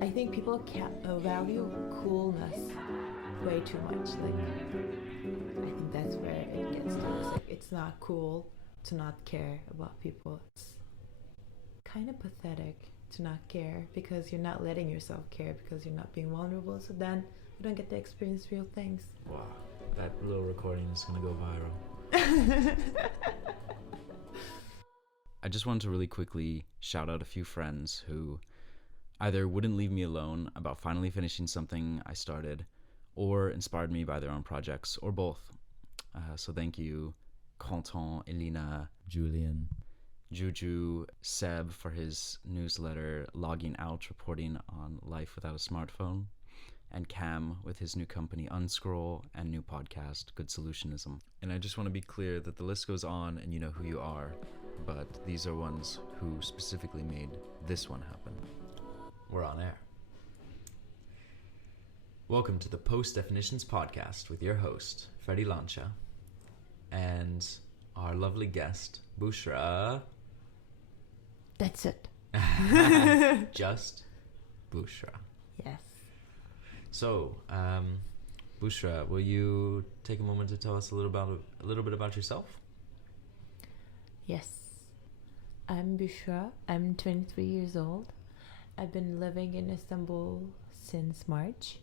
I think people value coolness way too much. Like, I think that's where it gets to. It's like, it's not cool to not care about people. It's kind of pathetic to not care because you're not letting yourself care because you're not being vulnerable. So then you don't get to experience real things. Wow, that little recording is gonna go viral. I just wanted to really quickly shout out a few friends who either wouldn't leave me alone about finally finishing something I started, or inspired me by their own projects, or both. So thank you, Quentin, Elena, Julian, Juju, Seb for his newsletter Logging Out, reporting on life without a smartphone, and Cam with his new company Unscroll and new podcast Good Solutionism. And I just want to be clear that the list goes on and you know who you are, but these are ones who specifically made this one happen. We're on air. Welcome to the Post Definitions Podcast with your host, Freddie Lancia, and our lovely guest, Büşra. That's it. Just Büşra. Yes. So, Büşra, will you take a moment to tell us a little bit about yourself? Yes. I'm Büşra. I'm 23 years old. I've been living in Istanbul since March.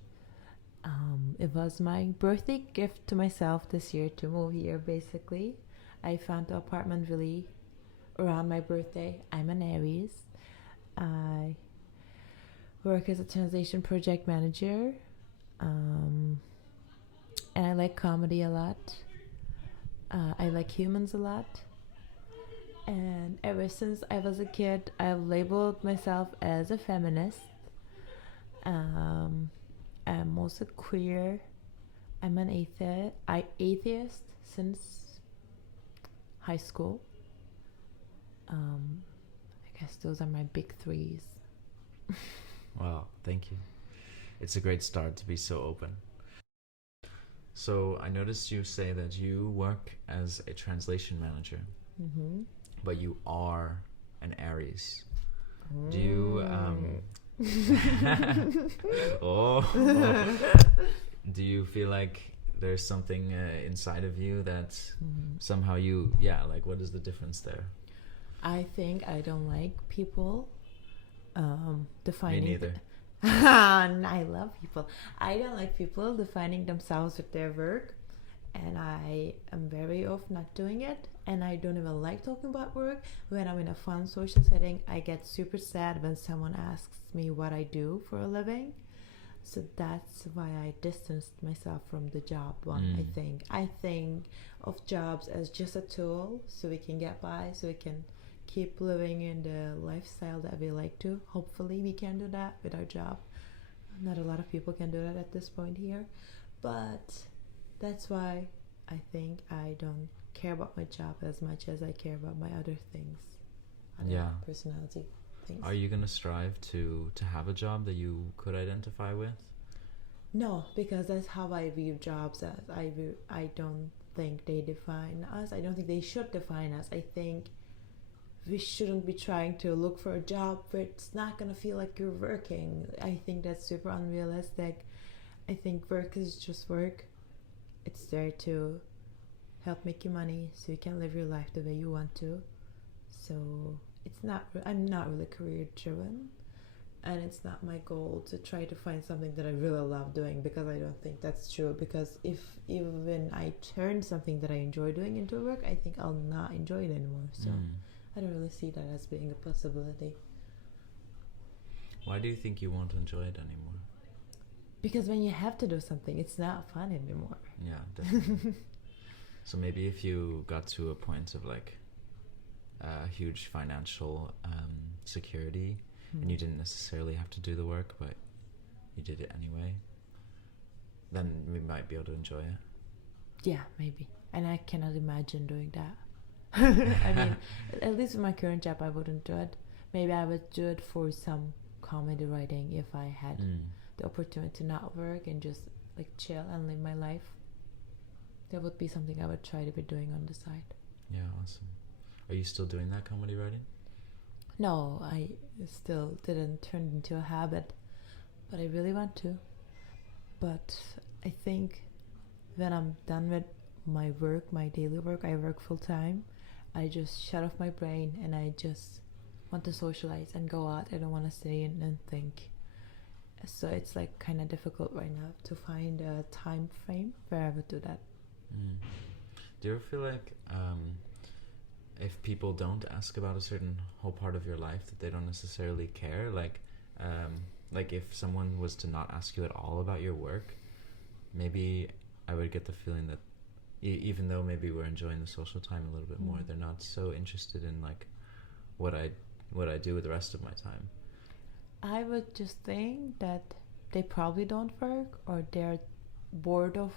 It was my birthday gift to myself this year to move here, basically. I found the apartment really around my birthday. I'm an Aries. I work as a translation project manager. And I like comedy a lot. I like humans a lot. And ever since I was a kid, I've labeled myself as a feminist. I'm also queer. I'm an atheist since high school. I guess those are my big threes. Wow, thank you. It's a great start to be so open. So I noticed you say that you work as a translation manager. Mm-hmm. But you are an Aries. Do you do you feel like there's something inside of you that somehow what is the difference there? I think I don't like people defining. Me neither. I love people. I don't like people defining themselves with their work, and I am very off not doing it. And I don't even like talking about work. When I'm in a fun social setting, I get super sad when someone asks me what I do for a living. So that's why I distanced myself from the job one. I think of jobs as just a tool so we can get by, so we can keep living in the lifestyle that we like to. Hopefully we can do that with our job. Not a lot of people can do that at this point here. But that's why I think I don't care about my job as much as I care about my other things. Personality things. Are you going to strive to have a job that you could identify with? No, because that's how I view jobs as. I don't think they define us. I don't think they should define us. I think we shouldn't be trying to look for a job where it's not going to feel like you're working. I think that's super unrealistic. I think work is just work. It's there to help make you money so you can live your life the way you want to. So I'm not really career driven, and it's not my goal to try to find something that I really love doing, because I don't think that's true. Because if even I turn something that I enjoy doing into work, I think I'll not enjoy it anymore. So I don't really see that as being a possibility. Why do you think you won't enjoy it anymore? Because when you have to do something, it's not fun anymore. Yeah, definitely. So maybe if you got to a point of like huge financial security, and you didn't necessarily have to do the work, but you did it anyway, then we might be able to enjoy it. Yeah, maybe. And I cannot imagine doing that. I mean, at least with my current job, I wouldn't do it. Maybe I would do it for some comedy writing if I had the opportunity to not work and just like chill and live my life. That would be something I would try to be doing on the side. Yeah, awesome. Are you still doing that comedy writing? No, I still didn't turn it into a habit, but I really want to. But I think when I'm done with my work, my daily work, I work full time. I just shut off my brain and I just want to socialize and go out. I don't want to stay in and think. So it's like kind of difficult right now to find a time frame where I would do that. Do you ever feel like if people don't ask about a certain whole part of your life that they don't necessarily care? Like if someone was to not ask you at all about your work, maybe I would get the feeling that even though maybe we're enjoying the social time a little bit more, they're not so interested in like what I do with the rest of my time. I would just think that they probably don't work, or they're bored of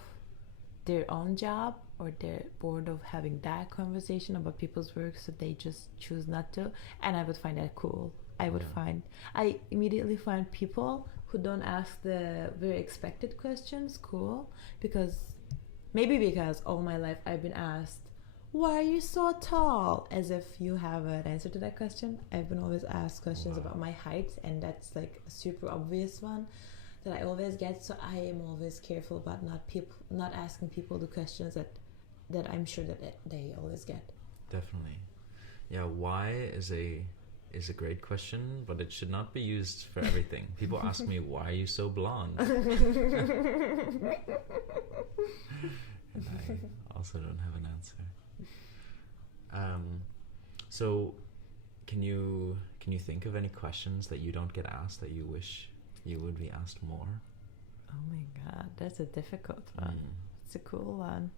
their own job, or they're bored of having that conversation about people's work, so they just choose not to. And I would find that cool. I immediately find people who don't ask the very expected questions cool, because all my life I've been asked, why are you so tall? As if you have an answer to that question. I've been always asked questions about my height, and that's like a super obvious one that I always get. So I am always careful about not asking people the questions that I'm sure that they always get. Definitely. Yeah, why is a great question, but it should not be used for everything. People ask me, why are you so blonde? And I also don't have an answer. So can you think of any questions that you don't get asked that you wish you would be asked more? Oh my god, that's a difficult one. It's a cool one.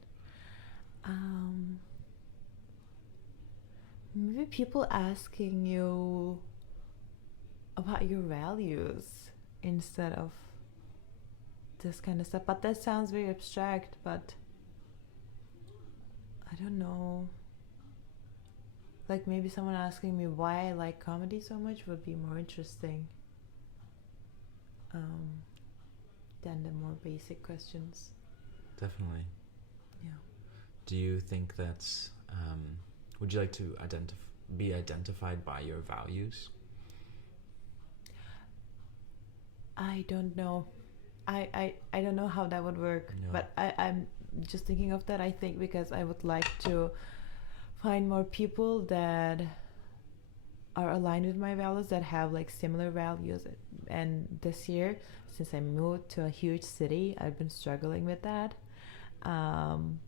Maybe people asking you about your values instead of this kind of stuff. But that sounds very abstract, but I don't know. Like maybe someone asking me why I like comedy so much would be more interesting than the more basic questions. Definitely. Yeah. Do you think that's would you like to be identified by your values? I don't know. I don't know how that would work. No. But I'm just thinking of that, I think, because I would like to find more people that are aligned with my values, that have like similar values. And this year, since I moved to a huge city, I've been struggling with that.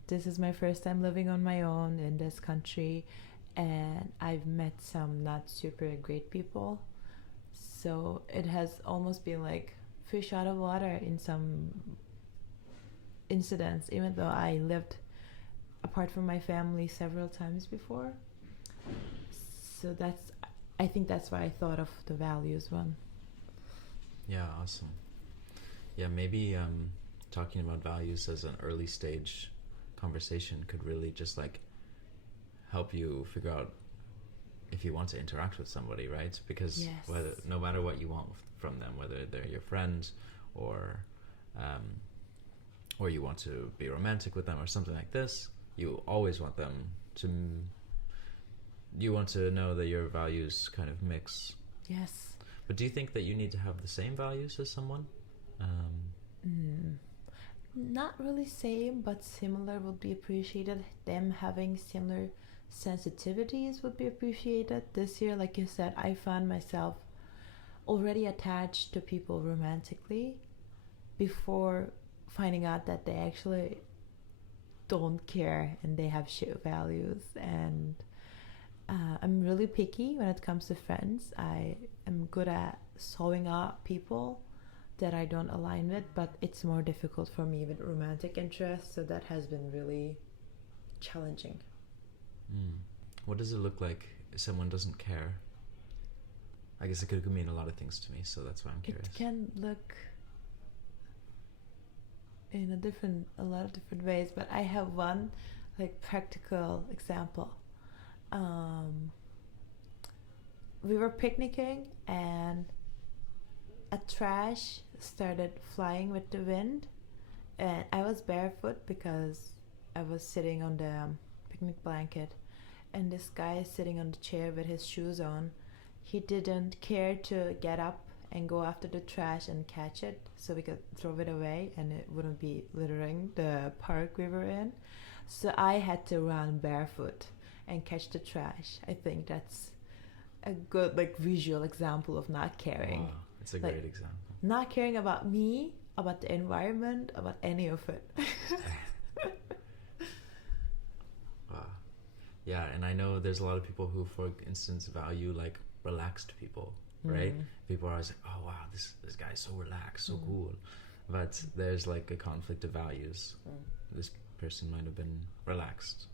This is my first time living on my own in this country, and I've met some not super great people. So it has almost been like fish out of water in some incidents, even though I lived apart from my family several times before. So I think that's why I thought of the values one. Yeah, awesome. Yeah, maybe talking about values as an early stage conversation could really just like help you figure out if you want to interact with somebody, right? Because no matter what you want from them, whether they're your friends or you want to be romantic with them or something like this, you always want them to. You want to know that your values kind of mix. Yes. But do you think that you need to have the same values as someone? Not really same, but similar would be appreciated. Them having similar sensitivities would be appreciated. This year, like you said, I found myself already attached to people romantically before finding out that they actually don't care and they have shared values. And I'm really picky when it comes to friends. I am good at sawing out people that I don't align with, but it's more difficult for me with romantic interests, so that has been really challenging. What does it look like if someone doesn't care? I guess it could mean a lot of things to me, so that's why I'm curious. It can look in a lot of different ways, but I have one like practical example. We were picnicking and a trash started flying with the wind, and I was barefoot because I was sitting on the picnic blanket, and this guy is sitting on the chair with his shoes on. he didn't care to get up and go after the trash and catch it so we could throw it away and it wouldn't be littering the park we were in. So I had to run barefoot and catch the trash. I think that's a good like visual example of not caring. Wow, it's a great example. Not caring about me, about the environment, about any of it. Wow. Yeah, and I know there's a lot of people who, for instance, value like relaxed people, right? People are always like, oh wow, this guy's so relaxed, so cool. But there's like a conflict of values. This person might have been relaxed,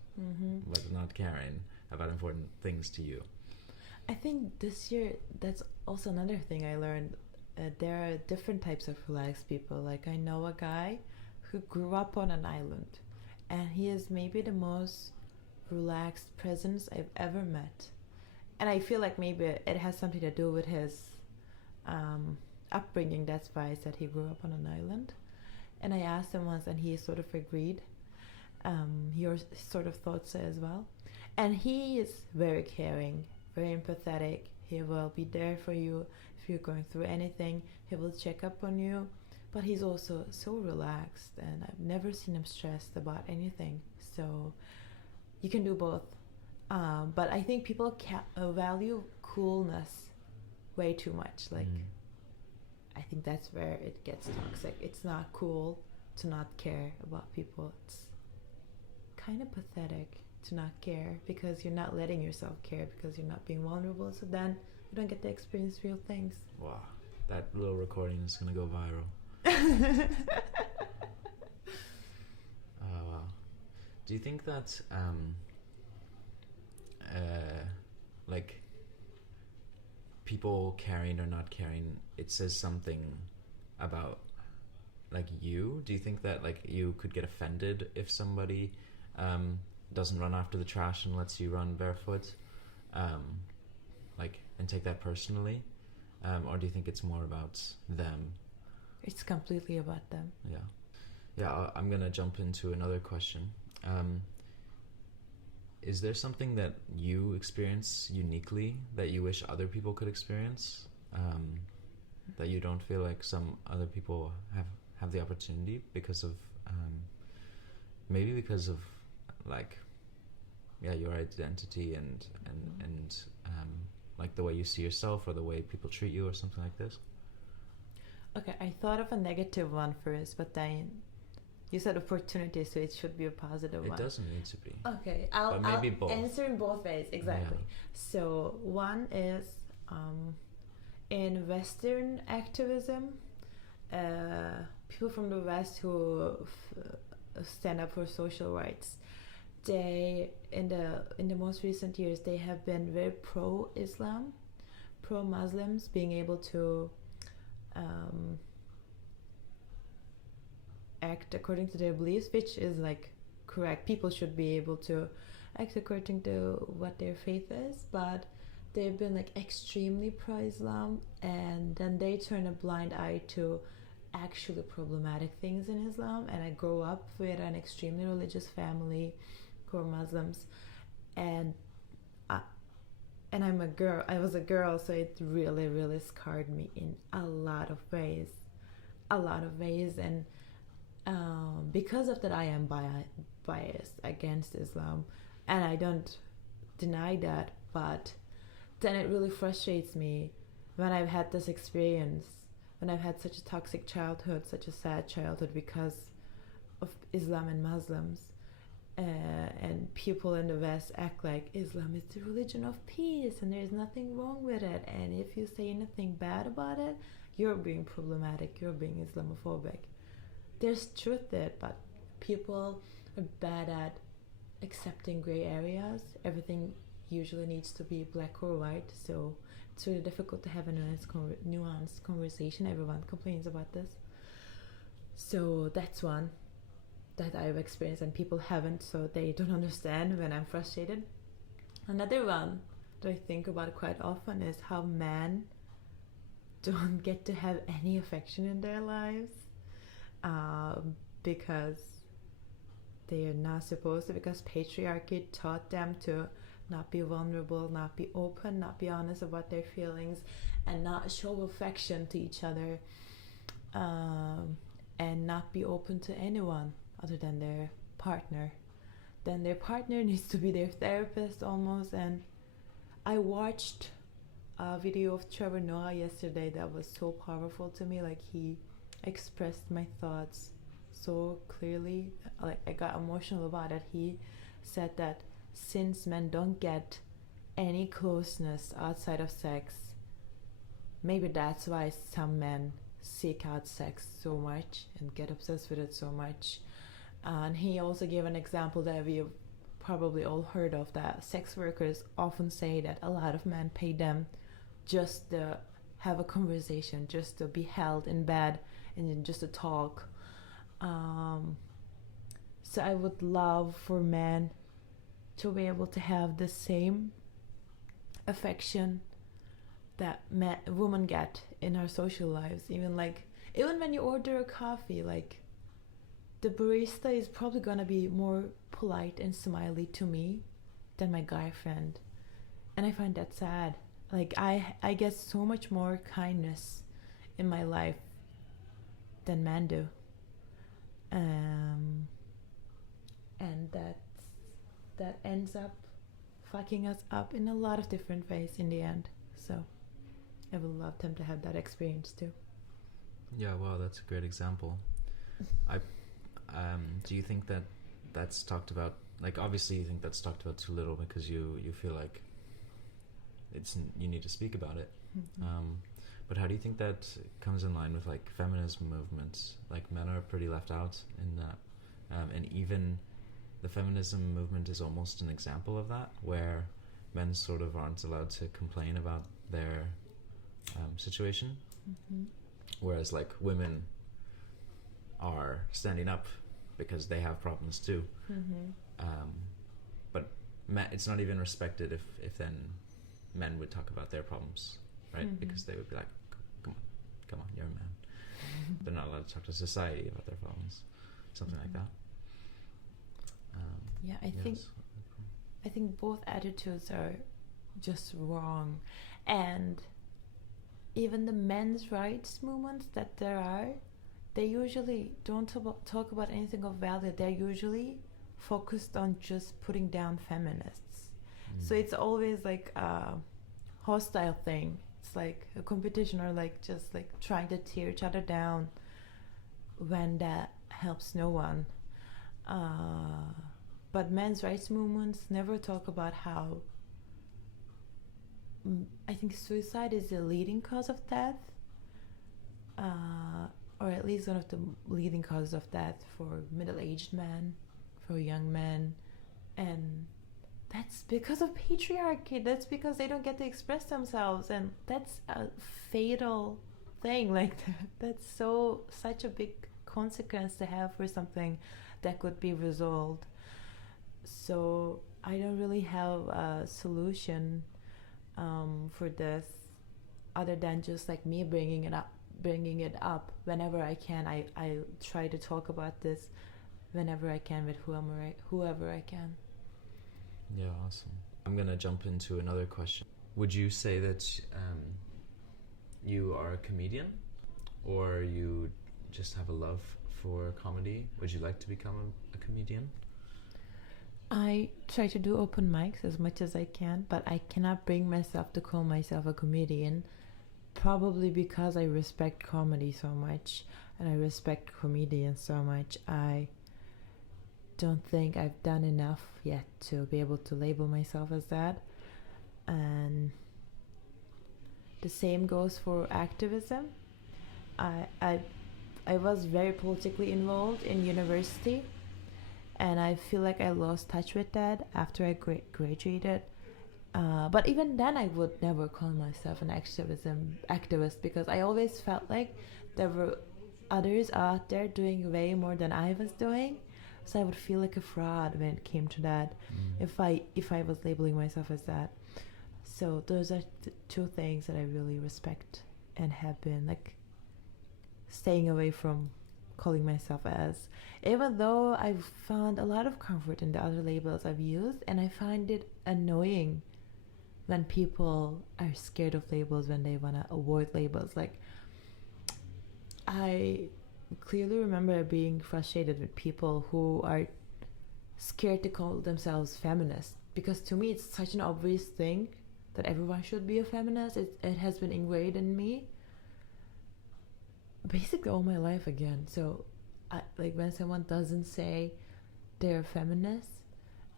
but not caring about important things to you. I think this year, that's also another thing I learned. There are different types of relaxed people. Like I know a guy who grew up on an island, and he is maybe the most relaxed presence I've ever met. And I feel like maybe it has something to do with his upbringing. That's why I said he grew up on an island. And I asked him once, and he sort of agreed. He sort of thought so as well. And he is very caring, very empathetic. He will be there for you if you're going through anything. He will check up on you. But he's also so relaxed, and I've never seen him stressed about anything. So you can do both. But I think people value coolness way too much. Like, I think that's where it gets toxic. It's not cool to not care about people. It's kind of pathetic to not care because you're not letting yourself care because you're not being vulnerable. So then you don't get to experience real things. Wow, that little recording is gonna go viral. Wow. Do you think that like people caring or not caring, it says something about like you? Do you think that like you could get offended if somebody doesn't run after the trash and lets you run barefoot, like, and take that personally, or do you think it's more about them? It's completely about them. Yeah, I'm gonna jump into another question. Is there something that you experience uniquely that you wish other people could experience, that you don't feel like some other people have the opportunity because of maybe because of like your identity and like the way you see yourself or the way people treat you or something like this? Okay, I thought of a negative one first, but then you said opportunity, so it should be a positive one. It doesn't need to be. Okay, I'll both. answer in both ways, exactly. Yeah. So one is in Western activism, people from the West who stand up for social rights, they in the most recent years they have been very pro-Islam, pro-Muslims being able to act according to their beliefs, which is like correct. People should be able to act according to what their faith is, but they've been like extremely pro-Islam, and then they turn a blind eye to actually problematic things in Islam. And I grew up with an extremely religious family who are Muslims, and I'm a girl. I was a girl, so it really, really scarred me in a lot of ways. And because of that, I am biased against Islam, and I don't deny that. But then it really frustrates me when I've had this experience, when I've had such a toxic childhood, such a sad childhood because of Islam and Muslims. And people in the West act like Islam is the religion of peace and there's nothing wrong with it, and if you say anything bad about it, you're being problematic, you're being Islamophobic. There's truth there, but people are bad at accepting gray areas. Everything usually needs to be black or white, so it's really difficult to have a nuanced conversation. Everyone complains about this. So that's one that I've experienced, and people haven't, so they don't understand when I'm frustrated. Another one that I think about quite often is how men don't get to have any affection in their lives because they are not supposed to, because patriarchy taught them to not be vulnerable, not be open, not be honest about their feelings, and not show affection to each other, and not be open to anyone other than their partner. Then their partner needs to be their therapist almost. And I watched a video of Trevor Noah yesterday that was so powerful to me. Like, he expressed my thoughts so clearly. Like, I got emotional about it. He said that since men don't get any closeness outside of sex, maybe that's why some men seek out sex so much and get obsessed with it so much. And he also gave an example that we've probably all heard of, that sex workers often say that a lot of men pay them just to have a conversation, just to be held in bed and just to talk. So I would love for men to be able to have the same affection that women get in our social lives. Even when you order a coffee, like, the barista is probably gonna be more polite and smiley to me than my guy friend, and I find that sad. Like, I get so much more kindness in my life than men do, and that ends up fucking us up in a lot of different ways in the end. So I would love them to have that experience too. Yeah, wow, that's a great example. Do you think that that's talked about? Like, obviously, you think that's talked about too little because you feel like you need to speak about it. Mm-hmm. But how do you think that comes in line with like feminism movements? Like, men are pretty left out in that, and even the feminism movement is almost an example of that, where men sort of aren't allowed to complain about their situation, mm-hmm. whereas like women are standing up because they have problems too. Mm-hmm. But it's not even respected if then men would talk about their problems, right? Mm-hmm. Because they would be like, come on, you're a man. Mm-hmm. They're not allowed to talk to society about their problems, something mm-hmm. like that. I think both attitudes are just wrong, and even the men's rights movements that there are, they usually don't talk about anything of value. They're usually focused on just putting down feminists. So it's always like a hostile thing. It's like a competition, or like just like trying to tear each other down, when that helps no one. But men's rights movements never talk about how I think suicide is the leading cause of death, or at least one of the leading causes of death for middle-aged men, for young men. And that's because of patriarchy. That's because they don't get to express themselves, and that's a fatal thing. Like, that's such a big consequence to have for something that could be resolved. So I don't really have a solution for this, other than just like me bringing it up whenever I can. I try to talk about this whenever I can with whoever I can. Yeah, awesome. I'm gonna jump into another question. Would you say that you are a comedian, or you just have a love for comedy? Would you like to become a comedian? I try to do open mics as much as I can, but I cannot bring myself to call myself a comedian, probably because I respect comedy so much and I respect comedians so much. I don't think I've done enough yet to be able to label myself as that. And the same goes for activism. I was very politically involved in university, and I feel like I lost touch with that after I graduated. But even then, I would never call myself an activist, because I always felt like there were others out there doing way more than I was doing. So I would feel like a fraud when it came to that, if I was labeling myself as that. So those are two things that I really respect and have been like staying away from calling myself as, even though I've found a lot of comfort in the other labels I've used, and I find it annoying when people are scared of labels, when they want to avoid labels. Like, I clearly remember being frustrated with people who are scared to call themselves feminist, because to me it's such an obvious thing that everyone should be a feminist. It has been ingrained in me basically all my life again. So like when someone doesn't say they're a feminist,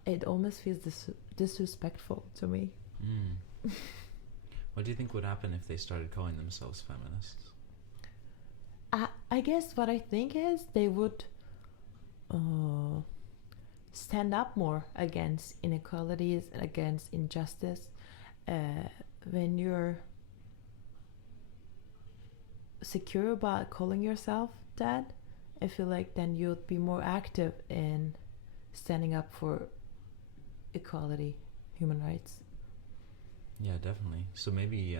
it almost feels disrespectful to me. What do you think would happen if they started calling themselves feminists? I guess what I think is they would stand up more against inequalities and against injustice. When you're secure about calling yourself that, I feel like then you'd be more active in standing up for equality, human rights. Yeah, definitely. So maybe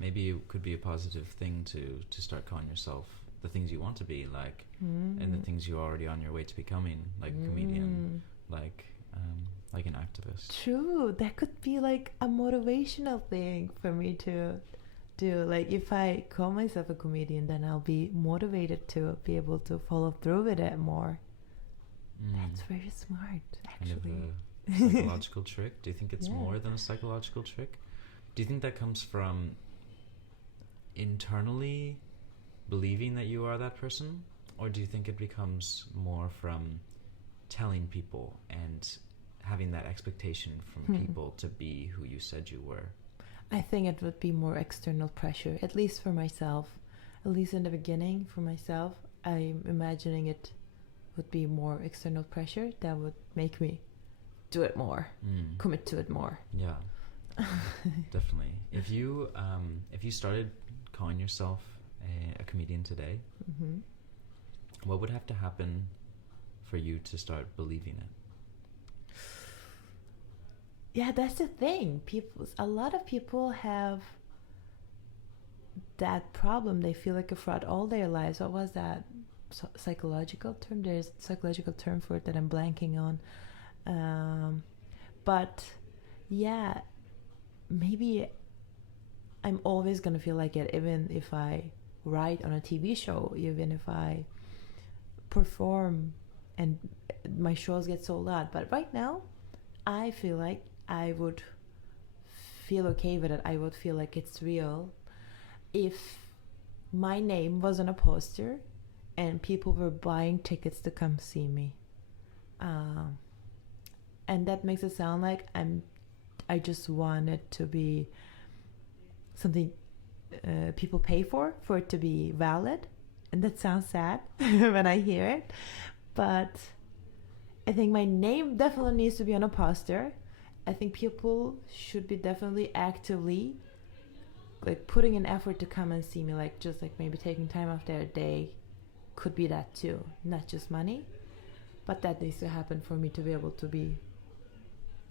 it could be a positive thing to start calling yourself the things you want to be, like, and the things you're already on your way to becoming, like a comedian, like an activist. True, that could be like a motivational thing for me to do. Like, if I call myself a comedian, then I'll be motivated to be able to follow through with it more. That's very smart, actually. Kind of a psychological trick. Do you think it's more than a psychological trick? Do you think that comes from internally believing that you are that person, or do you think it becomes more from telling people and having that expectation from people to be who you said you were? I think it would be more external pressure, at least for myself. At least in the beginning, for myself, I'm imagining it would be more external pressure that would make me do it more, commit to it more. Yeah, definitely. If you started calling yourself a comedian today, what would have to happen for you to start believing it? Yeah, that's the thing. A lot of people have that problem. They feel like a fraud all their lives. What was that psychological term? There's a psychological term for it that I'm blanking on. But yeah, maybe I'm always gonna feel like it, even if I write on a TV show, even if I perform and my shows get sold out. But right now, I feel like I would feel okay with it. I would feel like it's real if my name was on a poster and people were buying tickets to come see me. And that makes it sound like I just want it to be something people pay for it to be valid. And that sounds sad when I hear it. But I think my name definitely needs to be on a poster. I think people should be definitely actively like putting an effort to come and see me, like just like maybe taking time off their day could be that too, not just money. But that needs to happen for me to be able to be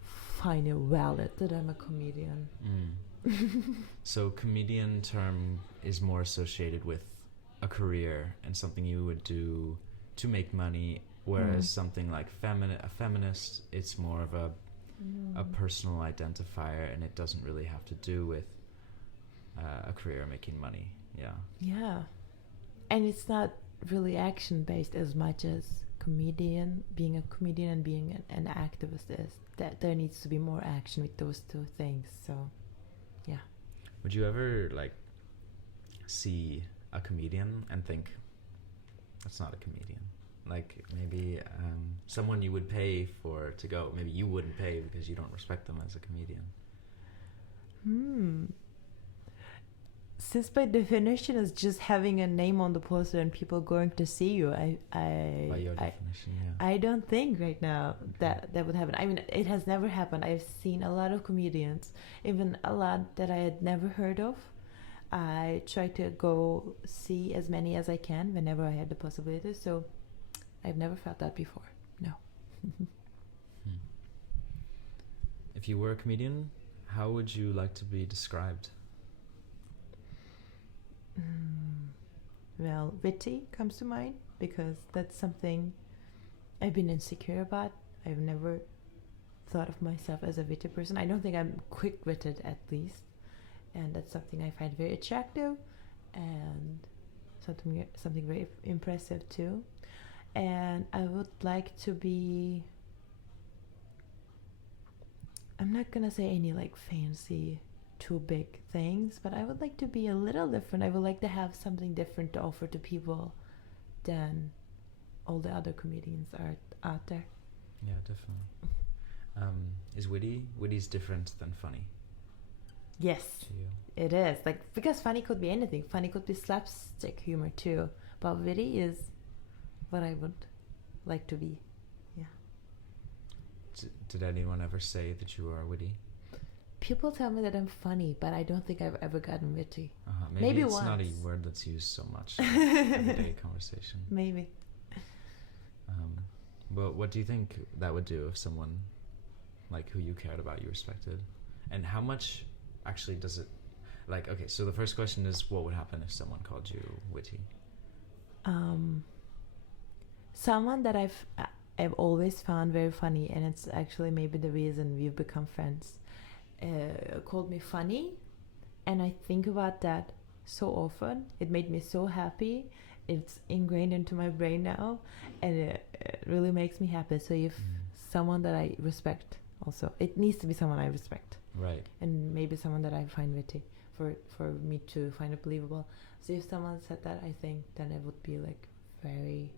finally valid that I'm a comedian. So comedian term is more associated with a career and something you would do to make money, whereas something like a feminist, it's more of a personal identifier, and it doesn't really have to do with a career making money. Yeah, and it's not really action based as much as being a comedian and being an activist is. That there needs to be more action with those two things. So yeah. Would you ever like see a comedian and think that's not a comedian? Like maybe someone you would pay for to go, maybe you wouldn't pay because you don't respect them as a comedian. Since by definition is just having a name on the poster and people going to see you, By your definition, I don't think right now that would happen. I mean, it has never happened. I've seen a lot of comedians, even a lot that I had never heard of. I try to go see as many as I can whenever I had the possibility. So I've never felt that before. No. If you were a comedian, how would you like to be described? Well, witty comes to mind because that's something I've been insecure about. I've never thought of myself as a witty person. I don't think I'm quick-witted, at least, and that's something I find very attractive and something very impressive too. And I would like to be, I'm not gonna say any like fancy too big things, but I would like to be a little different. I would like to have something different to offer to people than all the other comedians are out there. Yeah, definitely. Is witty's different than funny? Yes, To you? it is. Like, because funny could be anything. Funny could be slapstick humor too, but witty is what I would like to be. Yeah. Did anyone ever say that you are witty? People tell me that I'm funny, but I don't think I've ever gotten witty. Maybe it's once. not a word that's used so much in everyday conversation. Maybe. But what do you think that would do if someone, like, who you cared about, you respected? And how much actually does it, like, okay, so the first question is, what would happen if someone called you witty? Someone that I've always found very funny, and it's actually maybe the reason we've become friends, called me funny, and I think about that so often. It made me so happy. It's ingrained into my brain now, and it really makes me happy. So if someone that I respect, also, it needs to be someone I respect, Right. and maybe someone that I find witty for me to find it believable. So if someone said that, I think then it would be like very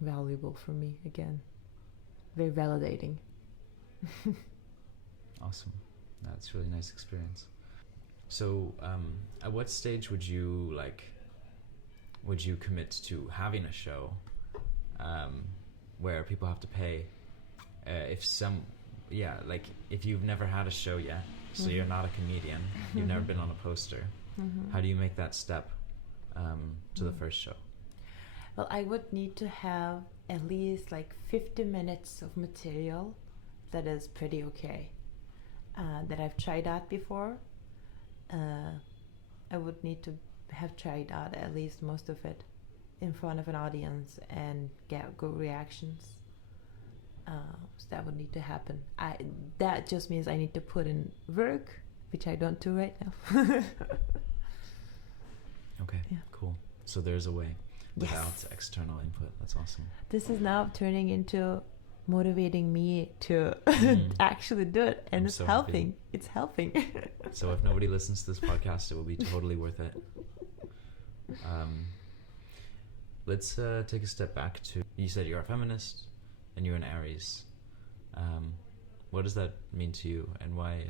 valuable for me again, very validating. Awesome. That's a really nice experience. So at what stage would you commit to having a show where people have to pay if you've never had a show yet, so you're not a comedian, you've never been on a poster, how do you make that step to the first show? Well, I would need to have at least like 50 minutes of material that is pretty okay, that I've tried out before. I would need to have tried out at least most of it in front of an audience and get good reactions. So that would need to happen. That just means I need to put in work, which I don't do right now. Okay, Yeah. cool. So there's a way without Yes. external input. That's awesome. This is now turning into motivating me to actually do it, and I'm it's so helping. happy. It's helping. So if nobody listens to this podcast, it will be totally worth it. Let's take a step back to, you said you're a feminist and you're an Aries. What does that mean to you, and why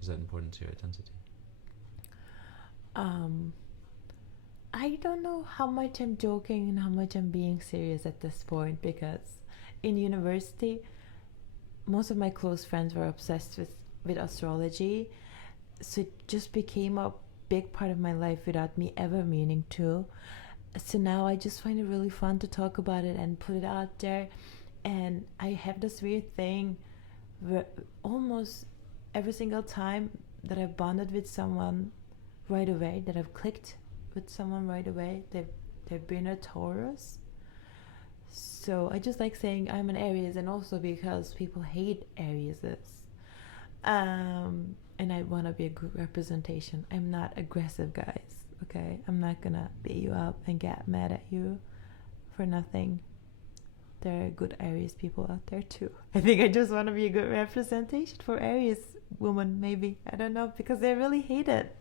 is that important to your identity? I don't know how much I'm joking and how much I'm being serious at this point, because in university, most of my close friends were obsessed with astrology, so it just became a big part of my life without me ever meaning to. So now I just find it really fun to talk about it and put it out there. And I have this weird thing where almost every single time that I've bonded with someone right away, that I've clicked with someone right away, they've been a Taurus. So I just like saying I'm an Aries, and also because people hate Arieses. And I want to be a good representation. I'm not aggressive, guys, okay? I'm not gonna beat you up and get mad at you for nothing. There are good Aries people out there too. I think I just want to be a good representation for Aries women, maybe. I don't know, because they really hate it.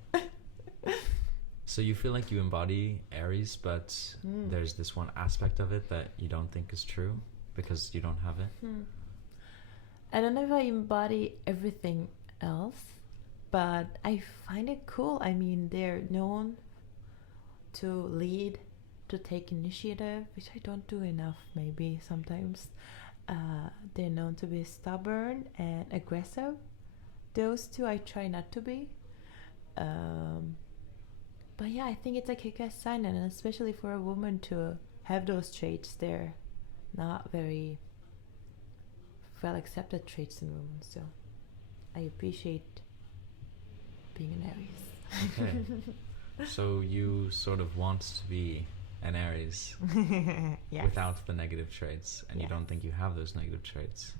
So you feel like you embody Aries, but there's this one aspect of it that you don't think is true because you don't have it? I don't know if I embody everything else, but I find it cool. I mean, they're known to lead, to take initiative, which I don't do enough maybe sometimes. They're known to be stubborn and aggressive. Those two I try not to be. But yeah, I think it's a kick-ass sign, and especially for a woman to have those traits, they're not very well accepted traits in women, so I appreciate being an Aries. Okay. So you sort of want to be an Aries Yes. without the negative traits, and you Yes. don't think you have those negative traits.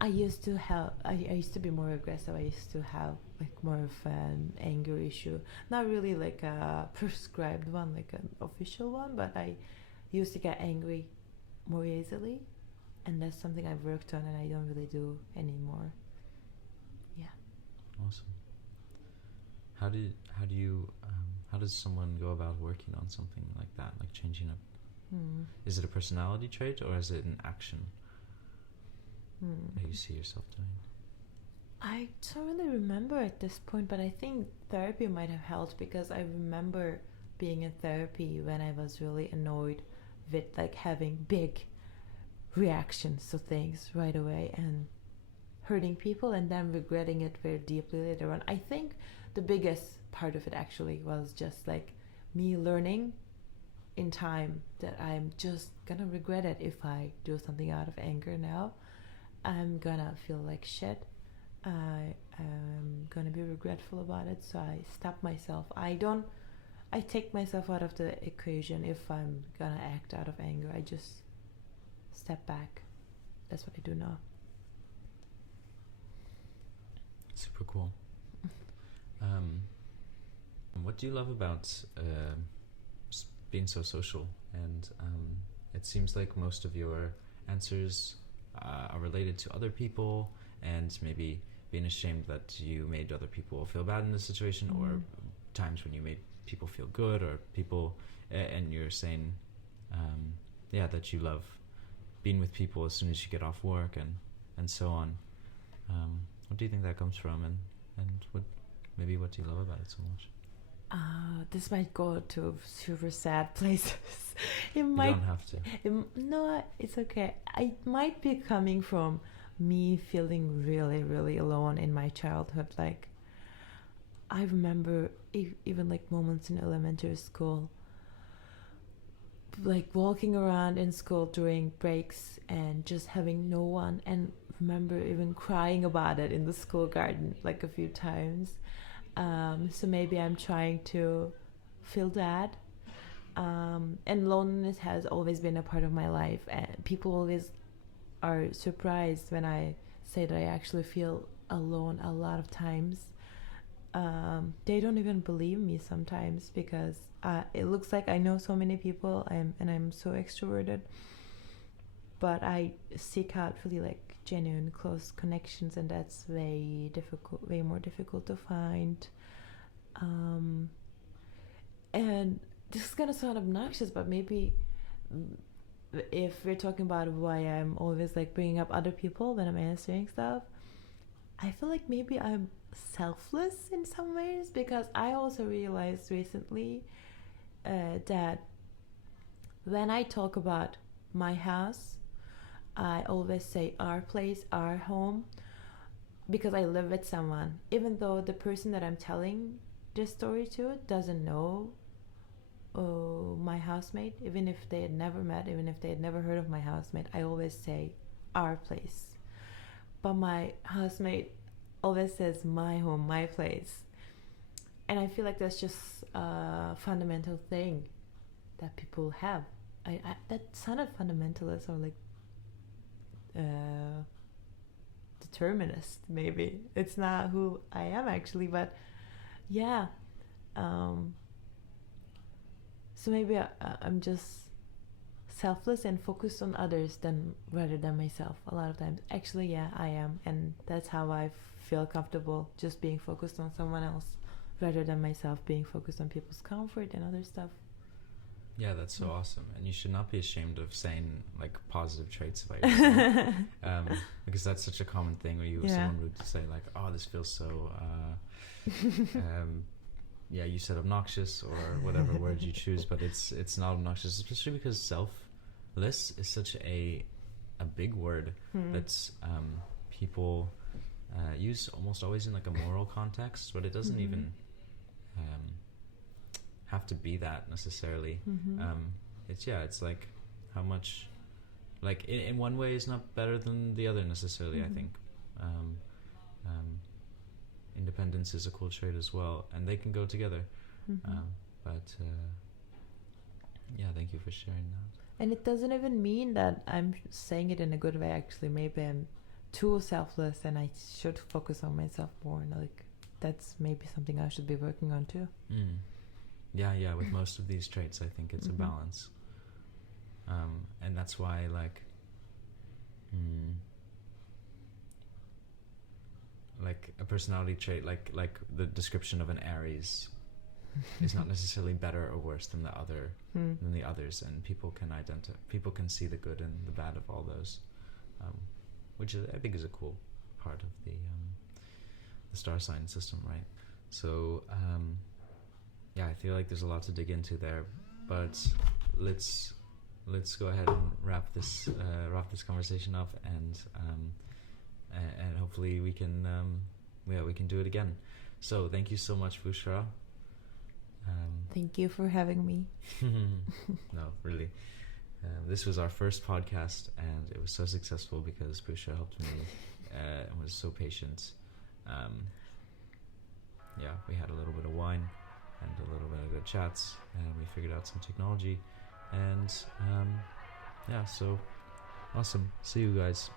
I used to have. I used to be more aggressive. I used to have like more of an anger issue. Not really like a prescribed one, like an official one, but I used to get angry more easily, and that's something I've worked on, and I don't really do anymore. Yeah. Awesome. How does someone go about working on something like that, like changing up? Is it a personality trait or is it an action that you see yourself doing? I don't really remember at this point, but I think therapy might have helped, because I remember being in therapy when I was really annoyed with like having big reactions to things right away and hurting people, and then regretting it very deeply later on. I think the biggest part of it actually was just like me learning in time that I'm just gonna regret it. If I do something out of anger now, I'm gonna feel like shit. I am gonna be regretful about it, so I stop myself. I take myself out of the equation if I'm gonna act out of anger. I just step back. That's what I do now. Super cool. What do you love about being so social? And it seems like most of your answers are related to other people, and maybe being ashamed that you made other people feel bad in this situation, or times when you made people feel good, or people, and you're saying, that you love being with people as soon as you get off work, and so on. What do you think that comes from, and what do you love about it so much? This might go to super sad places. You don't have to. No, it's okay. It might be coming from me feeling really, really alone in my childhood. Like, I remember even like moments in elementary school, like walking around in school during breaks and just having no one, and remember even crying about it in the school garden like a few times. So maybe I'm trying to feel that. And loneliness has always been a part of my life, and people always are surprised when I say that I actually feel alone a lot of times. They don't even believe me sometimes, because it looks like I know so many people, and I'm so extroverted, but I seek out really like genuine close connections, and that's way more difficult to find. And this is gonna sound obnoxious, but maybe if we're talking about why I'm always like bringing up other people when I'm answering stuff, I feel like maybe I'm selfless in some ways, because I also realized recently that when I talk about my house, I always say our place, our home, because I live with someone, even though the person that I'm telling this story to doesn't know my housemate. Even if they had never met, even if they had never heard of my housemate, I always say our place. But my housemate always says my home, my place. And I feel like that's just a fundamental thing that people have. That sounded fundamentalist or like determinist, maybe. It's not who I am actually, but yeah. So maybe I'm just selfless and focused on others rather than myself a lot of times. Actually, yeah, I am, and that's how I feel comfortable, just being focused on someone else rather than myself being focused on people's comfort and other stuff. Yeah, that's so awesome, and you should not be ashamed of saying like positive traits about yourself, because that's such a common thing where someone would say like, "Oh, this feels so." You said obnoxious or whatever word you choose, but it's not obnoxious, especially because selfless is such a big word that's people use almost always in like a moral context, but it doesn't even have to be that necessarily. It's like how much, like in one way is not better than the other necessarily. I think independence is a cool trait as well, and they can go together. Thank you for sharing that. And it doesn't even mean that I'm saying it in a good way. Actually, maybe I'm too selfless, and I should focus on myself more. And like that's maybe something I should be working on too. Yeah. With most of these traits, I think it's a balance, and that's why like a personality trait, like the description of an Aries, is not necessarily better or worse than the others, and people can see the good and the bad of all those, which I think is a cool part of the star sign system, right? So I feel like there's a lot to dig into there, but let's go ahead and wrap this conversation up, and hopefully we can do it again. So thank you so much, Büşra. Thank you for having me. No, really. This was our first podcast, and it was so successful because Büşra helped me and was so patient. We had a little bit of wine and a little bit of good chats, and we figured out some technology, and so awesome. See you guys.